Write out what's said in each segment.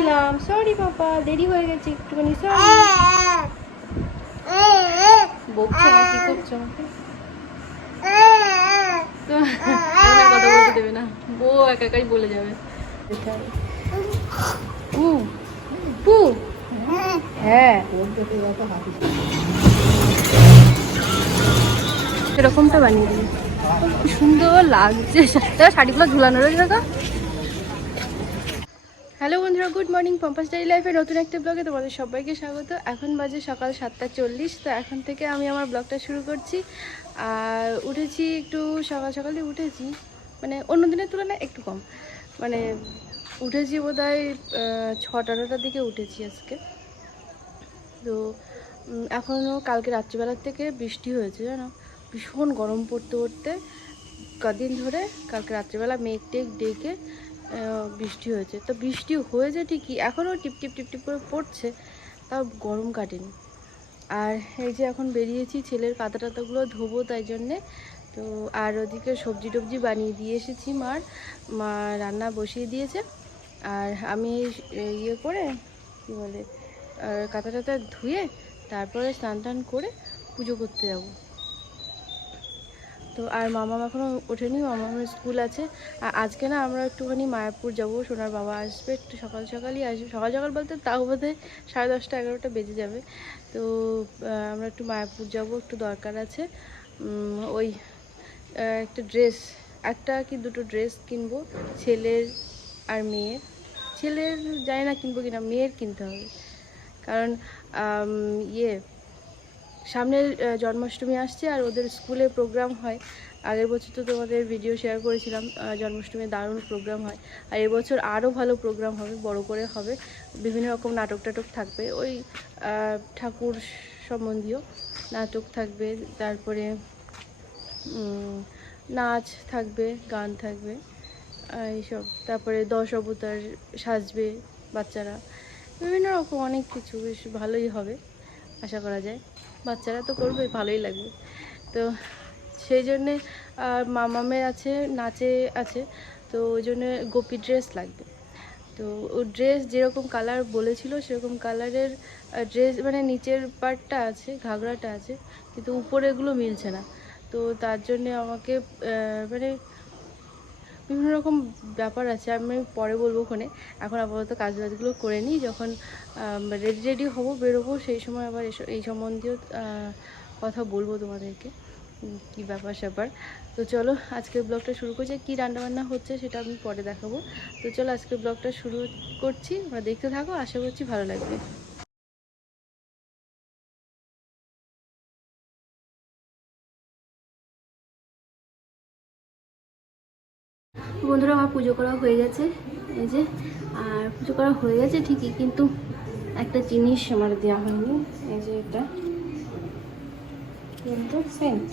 বলেছিলাম সরি পাপা দেরি হয়ে গেছে একটুখানি সরি বকছো না কি করছ আমাকে? তো এরকম কথা বলতে দেবে না। বউ একা একাই বলে যাবে। পু পু। হ্যাঁ। এরকমটা বানিয়ে দিই সুন্দর লাগছে। শাড়িগুলো ঝুলানো রয়েছে হ্যালো বন্ধুরা, গুড মর্নিং পম্পাস ডাই লাইফের নতুন একটা ব্লগে তোমাদের সবাইকে স্বাগত। এখন বাজে সকাল সাতটা চল্লিশ, তো এখন থেকে আমি আমার ব্লগটা শুরু করছি। আর উঠেছি একটু সকাল সকালে উঠেছি মানে অন্য দিনের তুলনায় একটু কম। মানে উঠেছি বোধ হয় ছটা নটার দিকে উঠেছি আজকে। তো এখনও কালকে রাত্রিবেলার থেকে বৃষ্টি হয়েছে, জানো? ভীষণ গরম পড়তে পড়তে, কদিন ধরে কালকে রাত্রিবেলা মেঘ টেঘ ডেকে বৃষ্টি হয়েছে। তো বৃষ্টি হয়েছে ঠিকই, এখনও টিপ টিপ টিপ টিপ করে পড়ছে, তাও গরম কাটেনি। আর এই যে এখন বেরিয়েছি, ছেলের কাঁথা টাতাগুলো ধোবো তাই জন্যে। তো আর ওদিকে সবজি টবজি বানিয়ে দিয়ে এসেছি মার, মা রান্না বসিয়ে দিয়েছে। আর আমি ইয়ে করে, কী বলে কাঁথা টাতা ধুয়ে তারপরে স্নান টান করে পুজো করতে যাব। তো আর মামা এখনও ওঠেনি মামার স্কুল আছে। আর আজকে না আমরা একটুখানি মায়াপুর যাব, সোনার বাবা আসবে, একটু সকাল সকালই আসবে। সকাল সকাল বলতে তাও বোধহয় সাড়ে দশটা, এগারোটা বেজে যাবে। তো আমরা একটু মায়াপুর যাব, একটু দরকার আছে। ওই একটা ড্রেস, একটা কি দুটো ড্রেস কিনবো, ছেলের আর মেয়ের। ছেলের জানি না কিনবো কিনা, মেয়ের কিনতে হবে। কারণ ইয়ে সামনের জন্মাষ্টমী আসছে আর ওদের স্কুলে প্রোগ্রাম হয়। আগের বছর তো তোমাদের ভিডিও শেয়ার করেছিলাম আহ, জন্মাষ্টমীর দারুণ প্রোগ্রাম হয়। আর এবছর আরও ভালো প্রোগ্রাম হবে বড় করে হবে। বিভিন্ন রকম নাটক টাটক থাকবে। ওই ঠাকুর সম্বন্ধীয় নাটক থাকবে তারপরে নাচ থাকবে গান থাকবে এইসব। তারপরে দশ অবতার সাজবে বাচ্চারা। বিভিন্ন রকম অনেক কিছু বেশ ভালোই হবে আশা করা যায়। বাচ্চারা তো করবে, ভালোই লাগবে। তো সেই জন্যে আর মামামের আছে, নাচে আছে, তো ওই জন্যে গোপী ড্রেস লাগবে। তো ও ড্রেস যেরকম কালার বলেছিল, সেরকম কালারের ড্রেস মানে নিচের পার্টটা আছে, ঘাগরাটা আছে, কিন্তু উপরেগুলো মিলছে না। তো তার জন্যে আমাকে মানে বিভিন্ন রকম ব্যাপার আছে, আমি পরে বলব ওখানে। এখন আপাতত কাজ বাজগুলো করে নিই, যখন রেডি রেডি হব, বেরোবো, সেই সময় আবার এই সম্বন্ধীয় কথা বলব তোমাদেরকে কি ব্যাপার স্যাপার। তো চলো, আজকের ব্লগটা শুরু করছি কী রান্নাবান্না হচ্ছে সেটা আমি পরে দেখাবো। তো চলো, আজকের ব্লগটা শুরু করছি আমরা দেখতে থাকো, আশা করছি ভালো লাগবে। বন্ধুরা, আমার পুজো করা হয়ে গেছে। এই যে, আর পুজো করা হয়ে গেছে ঠিকই, কিন্তু একটা জিনিস আমার দেওয়া হয়নি। এই যে এটা। কিন্তু সেন্ট।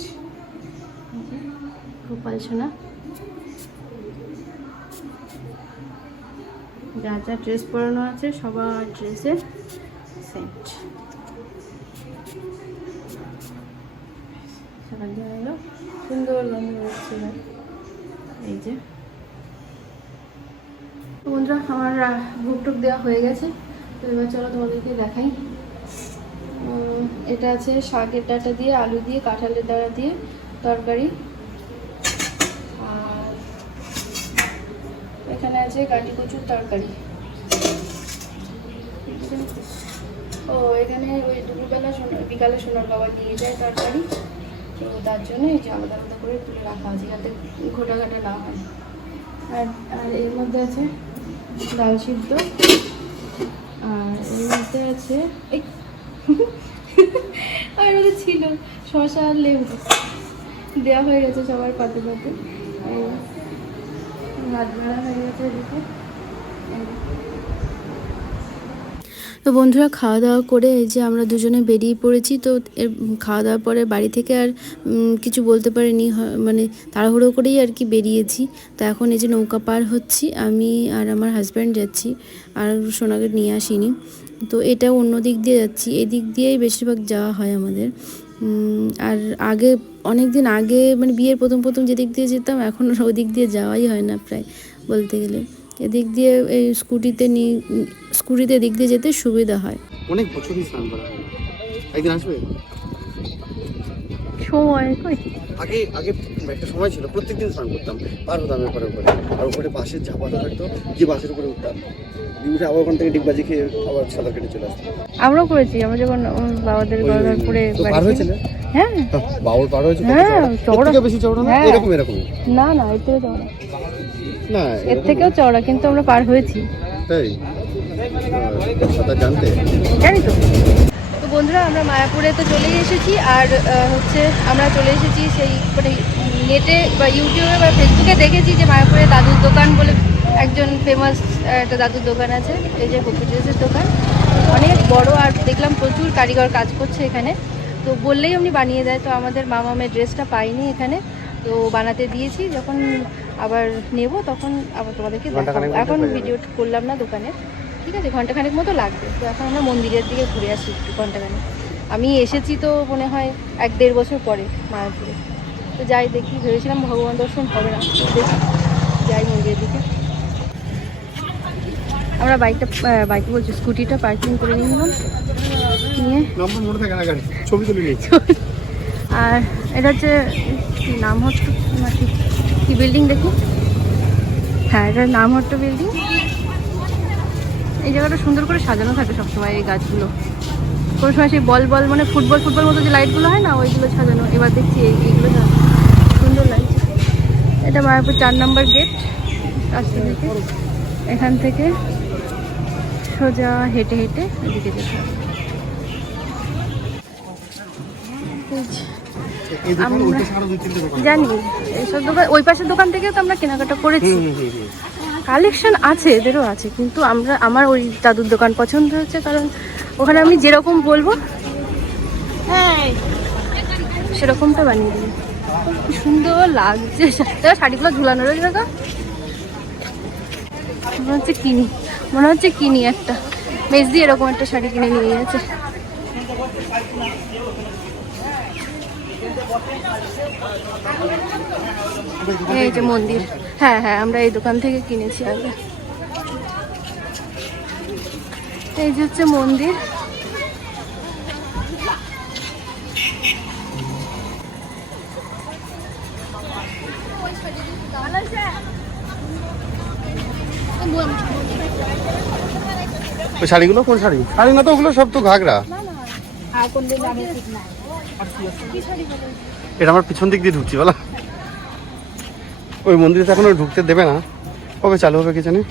গোপাল সোনা। যা যা ড্রেস পরানো আছে, সবার ড্রেসের সেন্ট। সুন্দর গন্ধ হচ্ছিল এই যে। তো বন্ধুরা, আমার ভোগ টোক দেওয়া হয়ে গেছে। তো এবার চলো তোমাদেরকে দেখাই। এটা আছে শাকের ডাটা দিয়ে, আলু দিয়ে, কাঁঠালের ডাটা দিয়ে তরকারি। আর এখানে আছে গাটি কচুর তরকারি। ও, এখানে ওই দুপুরবেলা সোনার বিকালে সোনার বাবা নিয়ে যায় তরকারি। তো তার জন্য এই যে আলাদা আলাদা করে তুলে রাখা আছে, যাতে ঘোটাঘাটা না হয়। আর আর এর মধ্যে আছে ডাল সিদ্ধ। আর এর মধ্যে আছে আর এর মধ্যে ছিল শশা আর লেবু। দেওয়া হয়ে গেছে সবার পাতে পাতে। ভাত ভাড়া হয়ে গেছে এদিকে। তো বন্ধুরা খাওয়া দাওয়া করে যে আমরা দুজনে বেরিয়ে পড়েছি, তো এর খাওয়া দাওয়ার পরে বাড়ি থেকে আর কিছু বলতে পারিনি মানে তাড়াহুড়ো করেই আর কি বেরিয়েছি। তো এখন এই যে নৌকা পার হচ্ছি, আমি আর আমার হাজব্যান্ড যাচ্ছি, আর সোনাকে নিয়ে আসিনি। তো এটা অন্য দিক দিয়ে যাচ্ছি এদিক দিয়েই বেশিরভাগ যাওয়া হয় আমাদের। আর আগে অনেক দিন আগে মানে বিয়ের প্রথম প্রথম যেদিক দিয়ে যেতাম, এখন ওই দিক দিয়ে যাওয়াই হয় না প্রায়, বলতে গেলে। এদিক দিয়ে এই স্কুটিতে নিয়ে স্কুটিতে দিক দিয়ে যেতে সুবিধা হয়। অনেক বছরই স্নান করা হয় একদিন আসবে? সময় কই? আগে আগে একটা সময় ছিল প্রত্যেকদিন স্নান করতাম। পার হতাম উপরে আর উপরে বাসের ঝাপাটা থাকতো গিয়ে বাসের উপরে উঠতাম। উঠে আবার ওখান থেকে ডিগবাজি খেয়ে আবার সাঁতার কেটে চলে আসতাম। আমরাও করেছি আমরা যখন বাবাদের ওই- পার হয়েছিল? হ্যাঁ। পার হ্যাঁ, চওড়া? বেশি চওড়া না? হ্যাঁ। এরকম এরকম। না না এর থেকে চওড়া। না এর থেকেও চওড়া কিন্তু আমরা পার হয়েছি। তাই? সাঁতার জানতে? জানি তো। তো বন্ধুরা আমরা মায়াপুরে তো চলেই এসেছি আর হচ্ছে আমরা চলে এসেছি সেই মানে নেটে বা ইউটিউবে বা ফেসবুকে দেখেছি যে মায়াপুরে দাদুর দোকান বলে একজন ফেমাস একটা দাদুর দোকান আছে এই যে কপি ড্রেসের দোকান। অনেক বড় আর দেখলাম প্রচুর কারিগর কাজ করছে এখানে। তো বললেই উনি বানিয়ে দেয় তো আমাদের মামামের ড্রেসটা পাইনি এখানে। তো বানাতে দিয়েছি যখন আবার নেব তখন আবার তোমাদেরকে এখন ভিডিও করলাম না দোকানে। ঠিক আছে ঘন্টাখানেক মতো লাগবে। তো এখন আমরা মন্দিরের দিকে ঘুরে আসি একটু ঘন্টাখানেক আমি এসেছি তো মনে হয় এক দেড় বছর পরে মায়াপুরে। তো যাই দেখি ভেবেছিলাম ভগবান দর্শন হবে না দেখি। যাই মন্দিরের দিকে। আমরা বাইকটা বাইকে বলছি স্কুটিটা পার্কিং করে নিলাম। নিয়ে নম্বর থাকে ছবি তুলে নিয়েছি আর এটা হচ্ছে নাম হচ্ছে? না ঠিক। কি বিল্ডিং দেখি? হ্যাঁ এটার নাম হচ্ছে বিল্ডিং এই জায়গাটা সুন্দর করে সাজানো থাকে সবসময় এই গাছগুলো। কোনো সময় সেই বল বল মানে ফুটবল ফুটবল মতো যে লাইটগুলো হয় না ওইগুলো সাজানো। এবার দেখছি এই এইগুলো সাজানো। সুন্দর লাগছে। এটা মায়াপুর চার নম্বর গেট রাস্তা থেকে এখান থেকে সোজা হেঁটে হেঁটে এদিকে যেতে হবে। জানি এইসব দোকান ওই পাশের দোকান থেকেও তো আমরা কেনাকাটা করেছি। কালেকশন আছে এদেরও আছে কিন্তু আমরা আমার ওই দাদুর দোকান পছন্দ হচ্ছে কারণ ওখানে আমি যেরকম বলব সেরকমটা বানিয়ে দিই কি সুন্দর লাগছে শাড়িটা শাড়িগুলো ঝুলানো রয়েছে দেখো। মনে হচ্ছে কিনি মনে হচ্ছে কিনি একটা। মেজ দিয়ে এরকম একটা শাড়ি কিনে নিয়ে গেছে। এই যে মন্দির। হ্যাঁ হ্যাঁ আমরা এই দোকান থেকে কিনেছি আগে এই যে হচ্ছে মন্দির। ওই শাড়িগুলো? কোন শাড়ি? শাড়ি না তো ওগুলো সব তো ঘাগরা। এটা আমার পিছন দিক দিয়ে ঢুকছি বলা। ওই মন্দিরে তো এখনও ঢুকতে দেবে না। কবে চালু হবে কি জানি?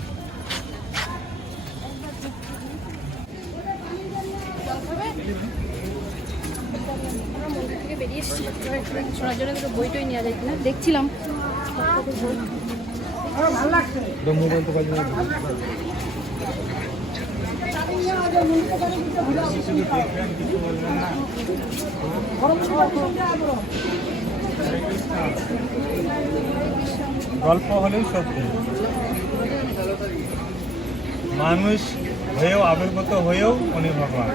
মন্দির থেকে বেরিয়ে এসেছি শোনার জন্য দুটো বই টই নেওয়া যায় কিনা দেখছিলাম গল্প হলেও সত্যি। মানুষ হয়েও আবির্ভূত হয়েও উনি ভগবান।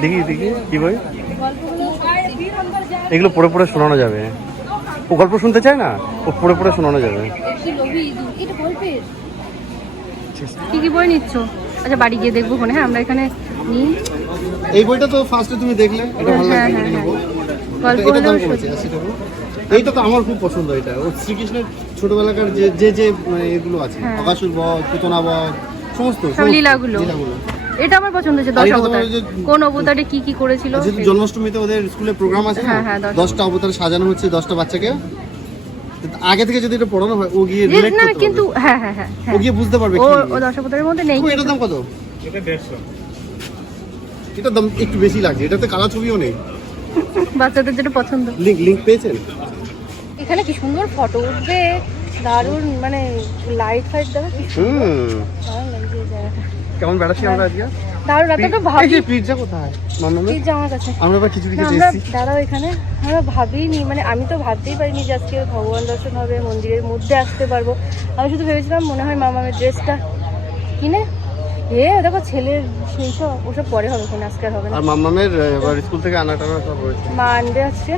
দেখি দেখি কি বই? এগুলো পড়ে পড়ে শোনানো যাবে। ও গল্প শুনতে চায় না? ও পড়ে পড়ে শোনানো যাবে। এটা গল্পের। কি কি বই নিচ্ছ? আচ্ছা বাড়ি গিয়ে দেখব হ্যাঁ আমরা এখানে নিই। এই বইটা তো ফার্স্টে তুমি দেখলে এটা ভালো হ্যাঁ, হ্যাঁ, এটা নেব। গল্প এটা- দাম কমেছে, আশি টাকা। এইটা তো আমার খুব পছন্দ এটা। ও শ্রীকৃষ্ণের ছোটবেলাকার যে যে যে মানে এগুলো আছে। হ্যাঁ। বধ পুতনা বধ সমস্ত লীলাগুলো। এটা আমার পছন্দ দশ অবতার। কোন অবতারে কি কি করেছিল? জন্মাষ্টমীতে ওদের স্কুলে প্রোগ্রাম আছে হ্যাঁ, হ্যাঁ। দশটা অবতার সাজানো হচ্ছে দশটা বাচ্চাকে। আগে থেকে যদি এটা পড়ানো হয় ও গিয়ে রিলেট না করতে কিন্তু হ্যাঁ হ্যাঁ হ্যাঁ ও হ্যাঁ গিয়ে বুঝতে পারবে ও ও দশ মধ্যে নেই ও, এটার দাম কত? এটা দেড়শো। এটার দাম একটু বেশি লাগছে এটাতে কালা ছবিও নেই। বাচ্চাদের যেটা পছন্দ। লিঙ্ক লিঙ্ক পেয়েছেন? এখানে কি সুন্দর ফটো উঠবে দারুণ মানে লাইট ফাইট দেবে কি হুম। দারুণ লাগছে জায়গাটা কেমন বেড়াচ্ছি আমরা আজকে? দারুণ এতটা এই ভাবি যে পিৎজা কোথায়? মামামে কি আমার কাছে। আমরা আবার খিচুড়ি খেতে এসেছি। দাঁড়াও এখানে। আমরা ভাবিনি মানে আমি তো ভাবতেই পারিনি যে আজকে ভগবান দর্শন হবে মন্দিরের মধ্যে আসতে পারব। আমি শুধু ভেবেছিলাম মনে হয় মামামের ড্রেসটা কিনে। এ দেখো ছেলের সেই সব ওসব পরে হবে কোনো আজকে হবে না। আর মামামের এবার স্কুল থেকে আনা টানা সব হয়েছে। মা আনবে আজকে।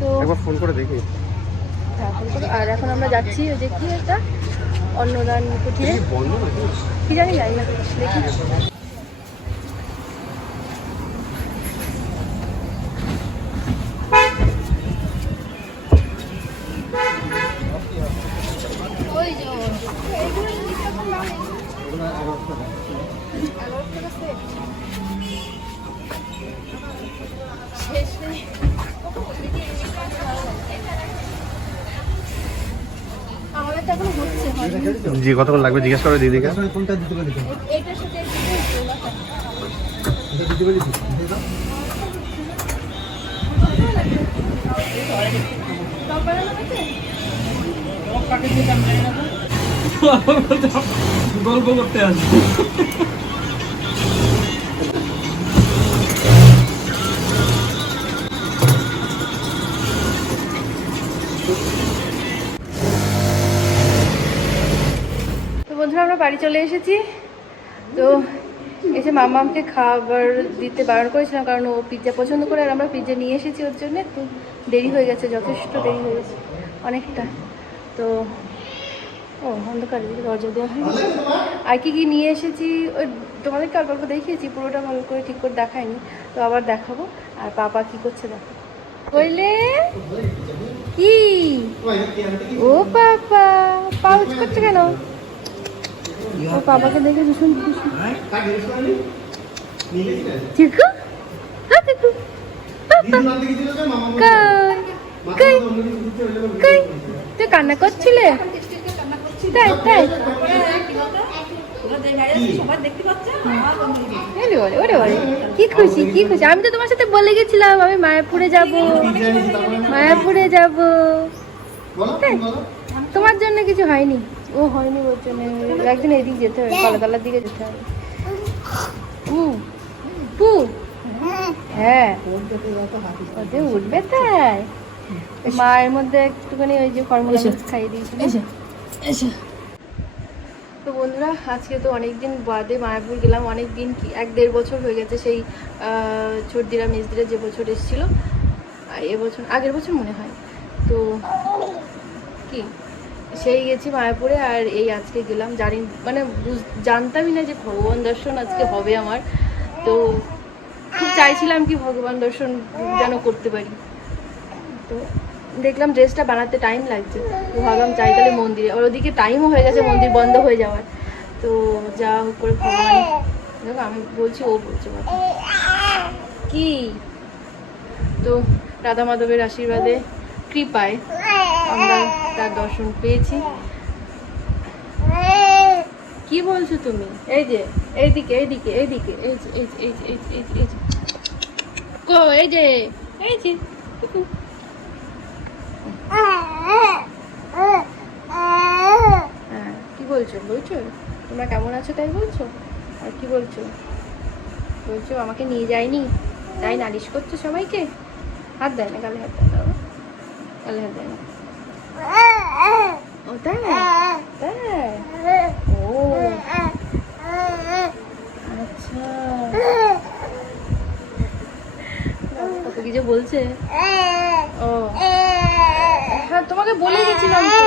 তো একবার ফোন করে দেখি। হ্যাঁ আর এখন আমরা যাচ্ছি ওই যে কি এটা অন্নদান কুঠিরে? কি জানি জানি না দেখি। জি কতক্ষণ লাগবে জিজ্ঞেস করো দিদিকে? সাথে গল্প করতে আসি আমরা বাড়ি চলে এসেছি। তো এসে মামামকে খাবার দিতে বারণ করেছিলাম, কারণ ও পিৎজা পছন্দ করে, আর আমরা পিৎজা নিয়ে এসেছি ওর জন্য। তো দেরি হয়ে গেছে, যথেষ্ট দেরি হয়ে গেছে, অনেকটা। তো, ও, অন্ধকার দরজা দেওয়া হয়নি। আর কি কি নিয়ে এসেছি, ওই তোমাদেরকে অল্প অল্প দেখিয়েছি, পুরোটা ভালো করে ঠিক করে দেখায়নি। তো আবার দেখাবো, আর পাপা কি করছে দেখো। বললে, কি? ও পাপা, পাউচ করছে কেন? বাবাকে দেখে ভীষণ খুশি। চিকু হ্যাঁ চিকু কই? কই? কই? তুই কান্না করছিলে? তাই তাই। কি খুশি কি খুশি। আমি তো তোমার সাথে বলে গেছিলাম আমি মায়াপুরে যাব। মায়াপুরে যাব। তাই? তোমার জন্য কিছু হয়নি। ও হয়নি ওর জন্য একদিন এদিকে যেতে হবে কলাতলার দিকে যেতে হবে। পু পু। হ্যাঁ। ওতে উঠবে তাই। মায়ের মধ্যে একটুখানি ওই যে ফর্মুলা খাইয়ে দিয়েছিল। তো বন্ধুরা আজকে তো অনেক দিন বাদে মায়াপুর গেলাম অনেক দিন কি এক দেড় বছর হয়ে গেছে সেই ছোটদিরা মেজদিরা যে বছর এসেছিল। এবছর আগের বছর মনে হয়। তো কি? সেই গেছি মায়াপুরে আর এই আজকে গেলাম। জানি মানে জানতামই না যে ভগবান দর্শন আজকে হবে আমার। তো খুব চাইছিলাম কি ভগবান দর্শন যেন করতে পারি। তো দেখলাম ড্রেসটা বানাতে টাইম লাগছে। তো ভাবলাম চাই তাহলে মন্দিরে। আর ওদিকে টাইমও হয়ে গেছে, মন্দির বন্ধ হয়ে যাওয়ার। তো যা হোক করে ভগবান দেখো আমি বলছি, ও বলছে। কি? তো রাধা মাধবের আশীর্বাদে কৃপায় আমরা তার দর্শন পেয়েছি। কি বলছো তুমি? এই যে, এইদিকে এইদিকে এইদিকে, এই যে এই যে, এই এই এই কো, এই যে এই যে। হ্যাঁ কি বলছো? বলছো? তোমরা কেমন আছো তাই বলছো? আর কি বলছো? বলছো আমাকে নিয়ে যায়নি? তাই নালিশ করছ সবাইকে? হাত দেয় না, গালে হাত দেয় দেয় ও তাই তাই ও আচ্ছা। কত কিছু বলছে? ও। হ্যাঁ তোমাকে বলে গেছিলাম তো।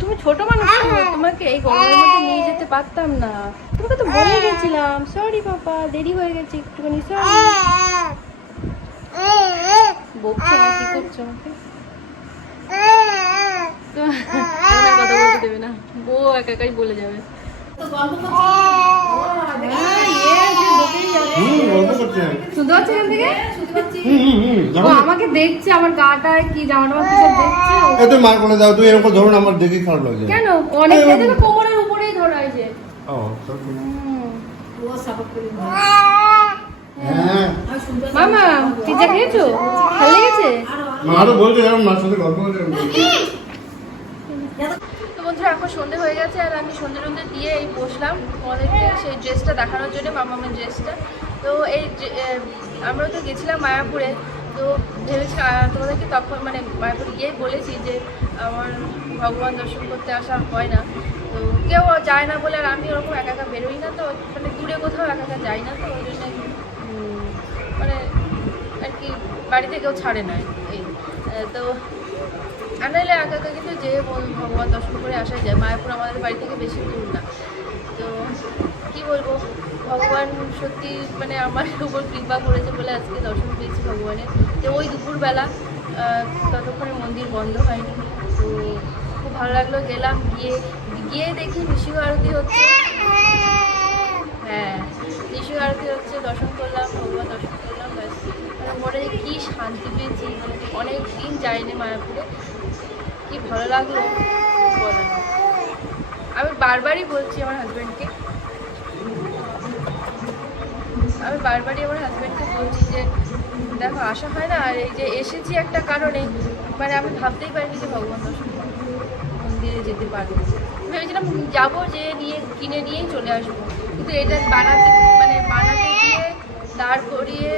তুমি ছোট মানুষ তোমাকে এই গরমের মধ্যে নিয়ে যেতে পারতাম না। তোমাকে তো বলে গেছিলাম। সরি বাবা দেরি হয়ে গেছে একটুখানি সরি বকছো না? কি করছ আমাকে? তো এখন আর কথা বলতে দেবে না। বউ একা একাই বলে যাবে। আমাকে দেখছে আমার গাটা কি জামা টামা কি দেখছে? মার করে দাও তুই এরকম ধরুন আমার দেখে খারাপ লাগছে। কেন? অনেক কোমরের উপরেই ধরা হয়েছে। ও। হ্যাঁ মামা পিজ্জা খেয়েছো? ভালো লেগেছে? আরও বলছে এরকম মার সাথে গল্প করছে তো বন্ধুরা এখন সন্ধে হয়ে গেছে আর আমি সন্ধে টন্ধে দিয়ে এই বসলাম। সেই ড্রেসটা দেখানোর জন্য ড্রেসটা। তো এই আমরা তো গেছিলাম মায়াপুরে। তো ভেবেছিলাম তোমাদেরকে তখন মানে মায়াপুর গিয়ে বলেছি যে আমার ভগবান দর্শন করতে আসা হয় না। তো কেউ যায় না বলে আর আমি ওরকম একা একা বেরোই না তো মানে দূরে কোথাও একা একা যাই না তো ওই জন্য উম, মানে আর কি বাড়িতে কেউ ছাড়ে না। তো আর নাহলে একা কিন্তু যে ভগবান দর্শন করে আসা যায়। মায়াপুর আমাদের বাড়ি থেকে বেশি দূর না। তো কি বলব? ভগবান সত্যি মানে আমার উপর কৃপা করেছে বলে আজকে দর্শন পেয়েছি ভগবানের। যে ওই দুপুরবেলা ততক্ষণে মন্দির বন্ধ হয়নি। তো খুব ভালো লাগল, গেলাম, গিয়ে গিয়ে দেখি নিশি আরতি হচ্ছে। হ্যাঁ নিশি আরতি হচ্ছে, দর্শন করলাম, ভগবান দর্শন মানে মনে কী শান্তি পেয়েছি মানে অনেক দিন যাইনি মায়াপুরে। কি ভালো লাগল? বলার আমি বারবারই বলছি আমার হাজব্যান্ডকে আমি বারবারই আমার হাজব্যান্ডকে বলছি যে, দেখো আসা হয় না, আর এই যে এসেছি একটা কারণে মানে আমি ভাবতেই পারিনি যে ভগবান দর্শন মন্দিরে যেতে পারব। ভেবেছিলাম যাব যে নিয়ে, কিনে নিয়েই চলে আসব। কিন্তু এটা বানাতে মানে বানাতে গিয়ে, দাঁড় করিয়ে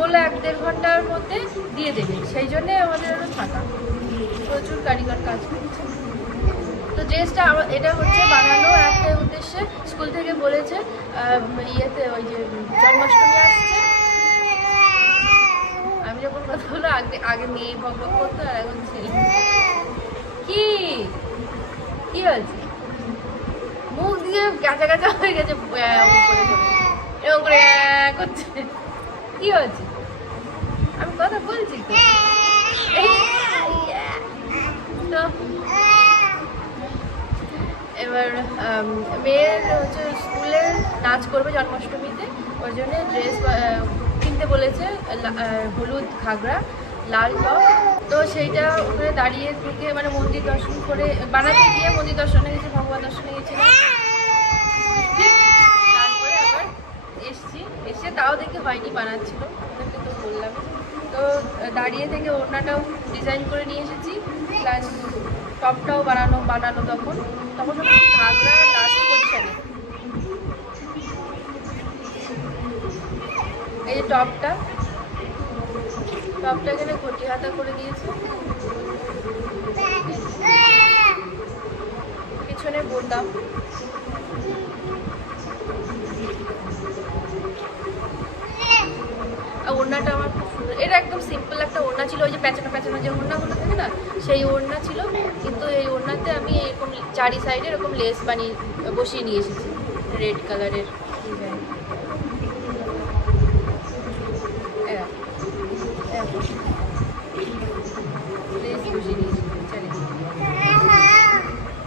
বলল এক দেড় ঘণ্টার মধ্যে দিয়ে দেবে। সেই জন্যে আমাদের আরও থাকা। প্রচুর কারিগর কাজ করছে। তো ড্রেসটা এটা হচ্ছে বানানো একটা উদ্দেশ্যে। স্কুল থেকে বলেছে ইয়েতে ওই যে জন্মাষ্টমী আসছে। আমি যখন কথা হলো আগে আগে মেয়ে বক করতো, আর এখন ছেলে। কি? কি হয়েছে? মুখ দিয়ে গাছা গাছা হয়ে গেছে। এরকম করে করছে কি হয়েছে? আমি কথা বলছি তো। এবার মেয়ের হচ্ছে স্কুলে নাচ করবে জন্মাষ্টমীতে। ওই জন্য ড্রেস কিনতে বলেছে হলুদ ঘাগরা, লাল টপ। তো সেইটা ওখানে দাঁড়িয়ে থেকে মানে মন্দির দর্শন করে বানাতে গিয়ে মন্দির দর্শনে গেছে, ভগবান দর্শনে গেছিলাম এসছি। এসে তাও দেখি হয়নি, বানাচ্ছিল। আপনাকে তো বললাম। তো দাঁড়িয়ে থেকে ওড়নাটাও ডিজাইন করে নিয়ে এসেছি। প্লাস টপটাও বানানো বানানো তখন। তখন ঘাগরা লাস্ট পজিশনে এই টপটা টপটা এখানে ঘটি হাতা করে দিয়েছে। পিছনে বোতাম আর ওড়নাটা আমার খুব সুন্দর এটা একদম সিম্পল একটা ওড়না ছিল, ওই যে প্যাচানো প্যাচানো যে ওড়নাগুলো থাকে না, সেই ওড়না ছিল। কিন্তু এই ওড়নাতে আমি এরকম চারি সাইডে এরকম লেস বানিয়ে, বসিয়ে নিয়ে এসেছি রেড কালারের বসিয়ে নিয়েছি চারিদিকে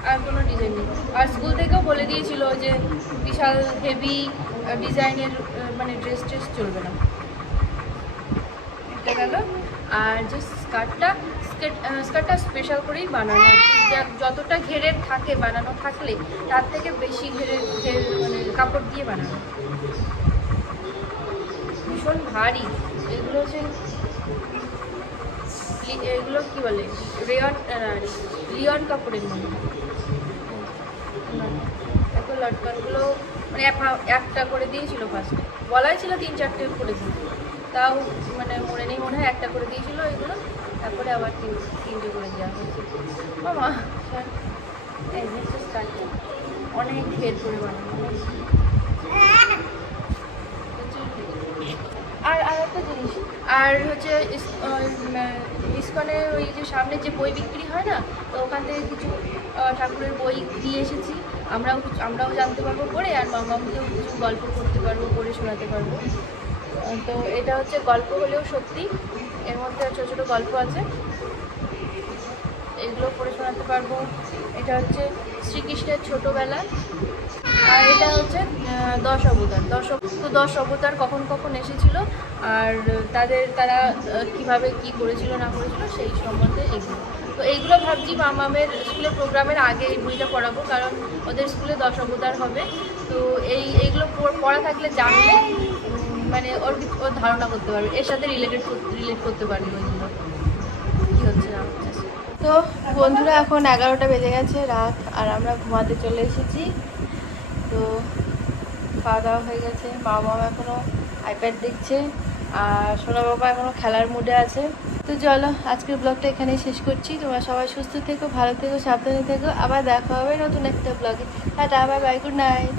আর কোনো ডিজাইন নেই। আর স্কুল থেকেও বলে দিয়েছিল যে বিশাল হেভি ডিজাইনের মানে ড্রেস ট্রেস চলবে না এটা গেল আর যে স্কার্টটা স্কার্টটা স্পেশাল করেই বানানো যতটা ঘেরের থাকে, বানানো থাকলে, তার থেকে বেশি ঘেরের, ঘের মানে কাপড় দিয়ে বানানো। ভীষণ ভারী। এগুলো হচ্ছে এগুলো কি বলে? রেয়ন লিয়ন কাপড়ের মধ্যে এখন লটকনগুলো মানে এক- একটা করে দিয়েছিল ফার্স্টে বলাই ছিল তিন চারটে করে দিই তাও মানে মনে নেই, মনে হয় একটা করে দিয়েছিল এগুলো তারপরে আবার তিন, তিনটে করে দেওয়া হয়েছে। স্টার্ট অনেক ঘের করে। আর আর একটা জিনিস, আর হচ্ছে ইস- ইস্কনে ওই যে সামনে যে বই বিক্রি হয় না, তো ওখান থেকে কিছু ঠাকুরের বই দিয়ে এসেছি। আমরাও আমরাও জানতে পারব পড়ে, আর মামাকেও কিছু গল্প করতে পারব, পড়ে শোনাতে পারব। তো এটা হচ্ছে গল্প হলেও সত্যি। এর মধ্যে ছোটো ছোটো গল্প আছে। এগুলো পড়ে শোনাতে পারব। এটা হচ্ছে শ্রীকৃষ্ণের ছোটোবেলা। আর এটা হচ্ছে দশ অবতার। দশ তো দশ অবতার কখন কখন এসেছিল আর তাদের তারা কীভাবে কি করেছিল, না করেছিল, সেই সম্বন্ধে এগুলো। তো এইগুলো ভাবছি মামামের স্কুলের প্রোগ্রামের আগে এই বইটা পড়াবো, কারণ ওদের স্কুলে দশ অবতার হবে। তো এই, এইগুলো পড়- থাকলে জানলে মানে ওর ওর ধারণা করতে পারবে। এর সাথে রিলেটেড রিলেট করতে পারবে ওইগুলো কী হচ্ছে না তো বন্ধুরা, এখন এগারোটা বেজে গেছে রাত, আর আমরা ঘুমাতে চলে এসেছি। তো খাওয়া দাওয়া হয়ে গেছে। মা বাবা এখনও আইপ্যাড দেখছে, আর সোনা বাবা এখনও খেলার মুডে আছে। তো চলো, আজকের ব্লগটা এখানেই শেষ করছি। তোমরা সবাই সুস্থ থেকো, ভালো থেকো, সাবধানে থেকো। আবার দেখা হবে নতুন একটা ব্লগে tata bye bye good night